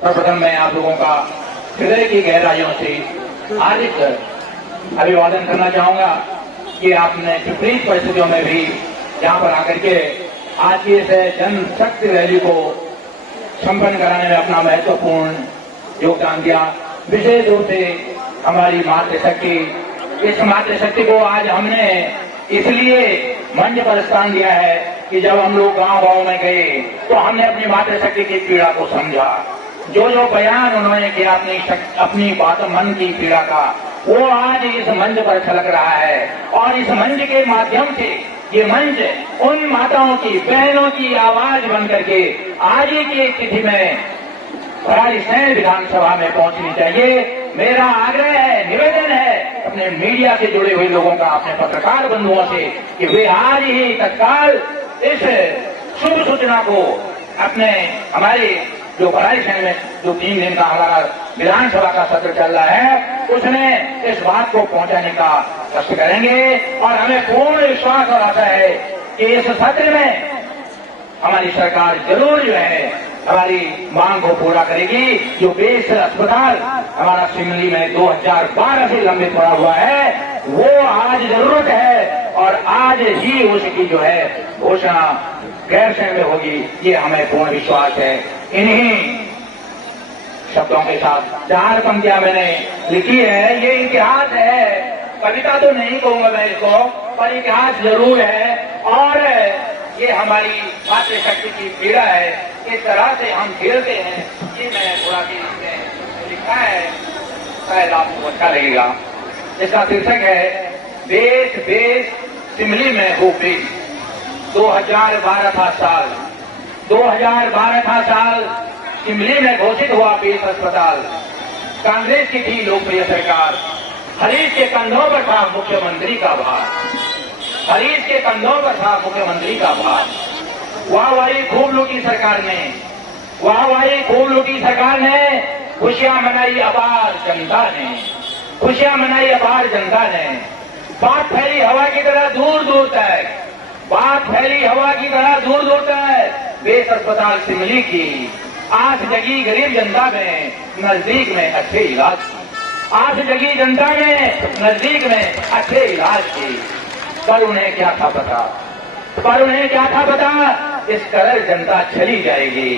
सर्वप्रथम मैं आप लोगों का हृदय की गहराइयों से हार्दिक अभिवादन करना चाहूंगा कि आपने विपरीत परिस्थितियों में भी यहाँ पर आकर के आज की इस जनशक्ति रैली को संपन्न कराने में अपना महत्वपूर्ण योगदान दिया। विशेष रूप से हमारी मातृशक्ति, इस मातृशक्ति को आज हमने इसलिए मंच पर स्थान दिया है कि जब हम लोग गांव में गए तो हमने अपनी मातृशक्ति की पीड़ा को समझा। जो बयान उन्होंने किया अपनी बात मन की पीड़ा का, वो आज इस मंच पर छलक रहा है। और इस मंच के माध्यम से ये मंच उन माताओं की, बहनों की आवाज बन करके आज की स्थिति में राजस्थान विधानसभा में पहुंचनी चाहिए। मेरा आग्रह है, निवेदन है अपने मीडिया से जुड़े हुए लोगों का, अपने पत्रकार बंधुओं से कि वे आज ही तत्काल इस शुभ सूचना को अपने हमारे जो राजस्थान में जो 3 दिन का हमारा विधानसभा का सत्र चल रहा है उसमें इस बात को पहुंचाने का कष्ट करेंगे। और हमें पूर्ण विश्वास और आशा है कि इस सत्र में हमारी सरकार जरूर जो है हमारी मांग को पूरा करेगी। जो बेस अस्पताल हमारा सिमली में 2012 से लंबित पड़ा हुआ है वो आज जरूरत है और आज ही उसकी जो है घोषणा गैरसैंण में होगी, ये हमें पूर्ण विश्वास है। इन्हीं शब्दों के साथ 4 पंक्तियां मैंने लिखी है। ये इतिहास है, कविता तो नहीं कहूंगा मैं इसको, पर इतिहास जरूर है। और ये हमारी मातृशक्ति की पीड़ा है, इस तरह से हम खेलते हैं। ये मैंने थोड़ा सी लिखा है, शायद आपको अच्छा लगेगा। इसका शीर्षक है देश देश सिमली में हो पेश। 2012 था साल, 2012 था साल, सिमली में घोषित हुआ बेस अस्पताल। कांग्रेस की थी लोकप्रिय सरकार, हरीश के कंधों पर था मुख्यमंत्री का भार, हरीश के कंधों पर था मुख्यमंत्री का भार। वाहवाही खूब लूटी सरकार ने, वाहवाही खूब लूटी सरकार ने, खुशियां मनाई अपार जनता ने, खुशियां मनाई अपार जनता ने। बात फैली हवा की तरह दूर दूर तक, बात फैली हवा की तरह दूर दूर तक बेस अस्पताल सिमली की। आस जगी गरीब जनता में, नजदीक में अच्छे इलाज की, आस जगी जनता में, नजदीक में अच्छे इलाज की। पर उन्हें क्या था पता, पर उन्हें क्या था पता, इस कदर जनता चली जाएगी।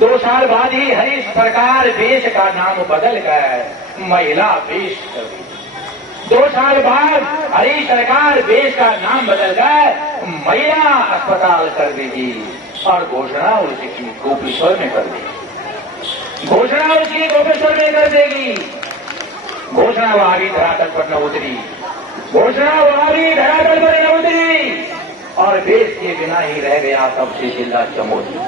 2 साल बाद ही हरीश सरकार देश का नाम बदल कर महिला बेस कर दी। 2 साल बाद हरीश सरकार देश का नाम बदल कर महिला अस्पताल कर देगी और घोषणा उसकी गोपेश्वर में कर देगी, घोषणा उसकी गोपेश्वर में कर देगी। घोषणा वहां भी धरातल पर न उतरी, घोषणा वहां भी धरातल पर न उतरी और देश के बिना ही रह गया तब से जिला चमोली,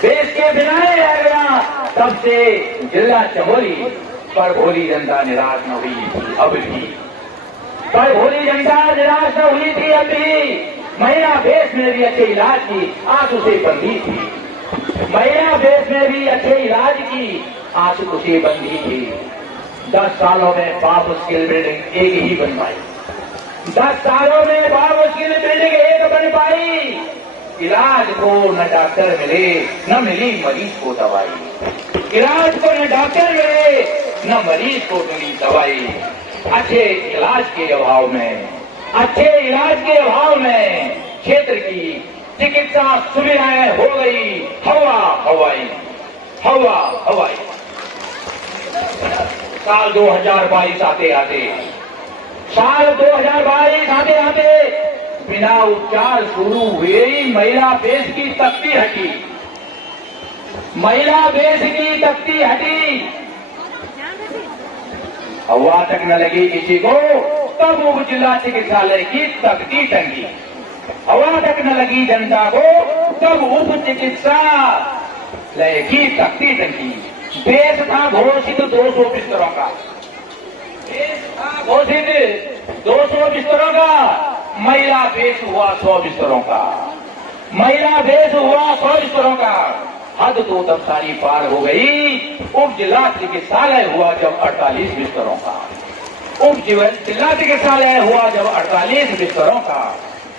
देश के बिना ही रह गया तब से जिला चमोली। पर भोली जनता निराश न हुई थी अब भी, पर भोली जनता निराश न हुई थी अब भी। महिला बेस में भी अच्छे इलाज की आंख उसे बंधी थी, महिला बेस में भी अच्छे इलाज की आंख उसे बंधी थी। 10 सालों में बाप स्किल बिल्डिंग एक ही बन पाई, 10 सालों में बाप स्किल बिल्डिंग एक बन पाई। इलाज को न डॉक्टर मिले न मिली मरीज को दवाई, इलाज को न डॉक्टर मिले न मरीज को मिली दवाई। अच्छे इलाज के अभाव में, अच्छे इलाज के अभाव में क्षेत्र की चिकित्सा सुविधाएं हो गई हवा हवाई, हवा हवाई। साल 2022 आते आते, साल 2022 आते आते बिना उपचार शुरू हुए ही महिला बेस की तख्ती हटी, महिला बेस की तख्ती हटी। हवा तक न लगी किसी को तब उप जिला चिकित्सालय की तख्ती टंगी, हवा तक न लगी जनता को तब उप चिकित्सालय की तख्ती टंगी। बेस था घोषित 200 बिस्तरों का, बेस था घोषित 200 बिस्तरों का, महिला बेस हुआ 100 बिस्तरों का, महिला बेस हुआ 100 बिस्तरों का। हद तो तब सारी पार हो गई, उप जिला चिकित्सालय हुआ जब 48 बिस्तरों का, उप जिला चिकित्सालय हुआ जब 48 बिस्तरों का।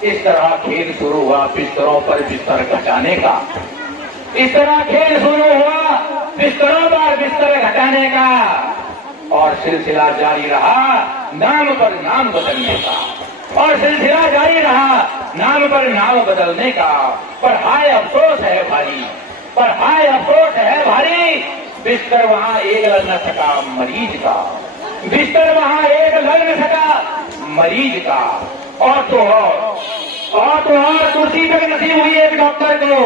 इस तरह खेल शुरू हुआ बिस्तरों पर बिस्तर घटाने का, इस तरह खेल शुरू हुआ बिस्तरों पर बिस्तर घटाने का, और सिलसिला जारी रहा नाम पर नाम बदलने का, और सिलसिला जारी रहा नाम पर नाम बदलने का। पर हाय अफसोस है भारी, पर हाय अफसोस है भारी, बिस्तर वहां एक लग न सका मरीज का, बिस्तर वहां एक लग न सका मरीज का। और तो और कुर्सी तक नसीब हुई एक डॉक्टर को,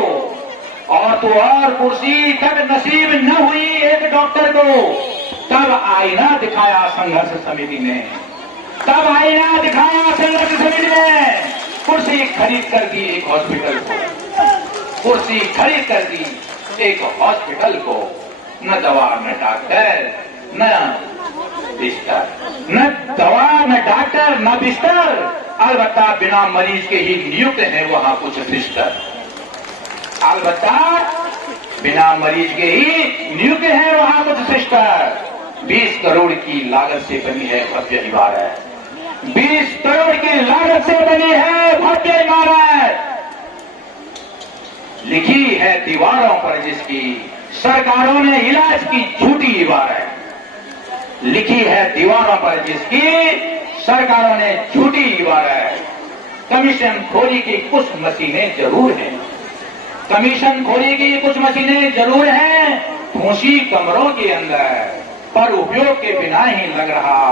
और तो और कुर्सी तक नसीब न हुई एक डॉक्टर को। तब आईना दिखाया संघर्ष समिति ने, तब आईना दिखाया संघर्ष समिति ने, कुर्सी खरीद कर दी एक हॉस्पिटल को, कुर्सी खरीद कर दी एक हॉस्पिटल को। न दवा न डॉक्टर न बिस्तर, न दवा न डॉक्टर न बिस्तर, अलबत्ता बिना मरीज के ही नियुक्त है वहां कुछ सिस्टर, अलबत्ता बिना मरीज के ही नियुक्त है वहां कुछ सिस्टर। 20 करोड़ की लागत से बनी है भव्य इमारत, 20 करोड़ की लागत से बनी है भव्य इमारत। लिखी है दीवारों पर जिसकी सरकारों ने इलाज की झूठी इबारत, लिखी है दीवारों पर जिसकी सरकारों ने झूठी इबारत। कमीशन खोरी की कुछ मशीनें जरूर हैं, कमीशन खोरी की कुछ मशीनें जरूर हैं फूसी कमरों के अंदर, पर उपयोग के बिना ही लग रहा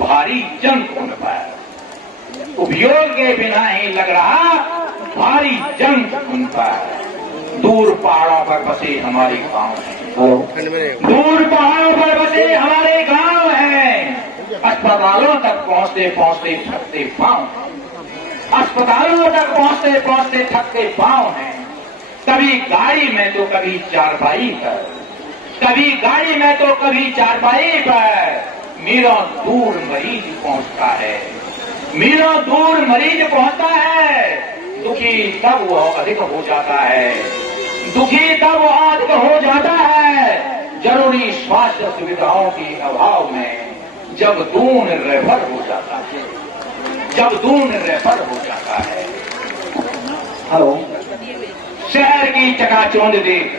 भारी जंग उन पर, उपयोग के बिना ही लग रहा भारी जंग उन पर। दूर पहाड़ों पर बसे हमारे गांव हैं, दूर पहाड़ों पर बसे हमारे गांव हैं, अस्पतालों तक पहुंचते पहुंचते थकते पांव, अस्पतालों तक पहुंचते पहुंचते थकते पांव हैं। कभी गाड़ी में तो कभी चारपाई पर, कभी गाड़ी में तो कभी चारपाई पर, मीलों दूर मरीज पहुंचता है, मीलों दूर मरीज पहुंचता है। दुखी तब वह अधिक हो जाता है, दुखी तब वह अधिक हो जाता है जरूरी स्वास्थ्य सुविधाओं के अभाव में, जब दून रेफर हो जाता है, जब दून रेफर हो जाता है। हेलो, शहर की चकाचौंध देख,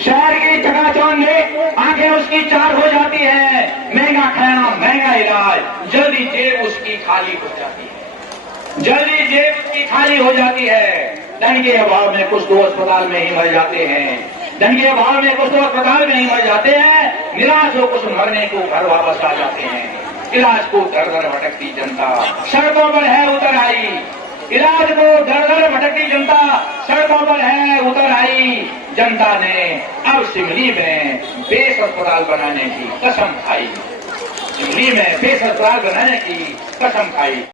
शहर की चकाचौंध देख, आंखें उसकी चार हो जाती है, महंगा खाना महंगा इलाज, जल्दी जेब उसकी खाली हो जाती है, जल्दी जेब उसकी खाली हो जाती है। धन के अभाव में कुछ तो अस्पताल में ही मर जाते हैं, धन के अभाव में कुछ तो अस्पताल में ही मर जाते हैं, निराश हो कुछ मरने को घर वापस आ जाते हैं। इलाज को दर दर भटकती जनता सड़कों पर है उतर आई, इलाज को दर दर भटकती जनता सड़कों पर है उतर आई। जनता ने अब सिमली में बेस अस्पताल बनाने की कसम खाई, सिमली में बेस अस्पताल बनाने की कसम खाई।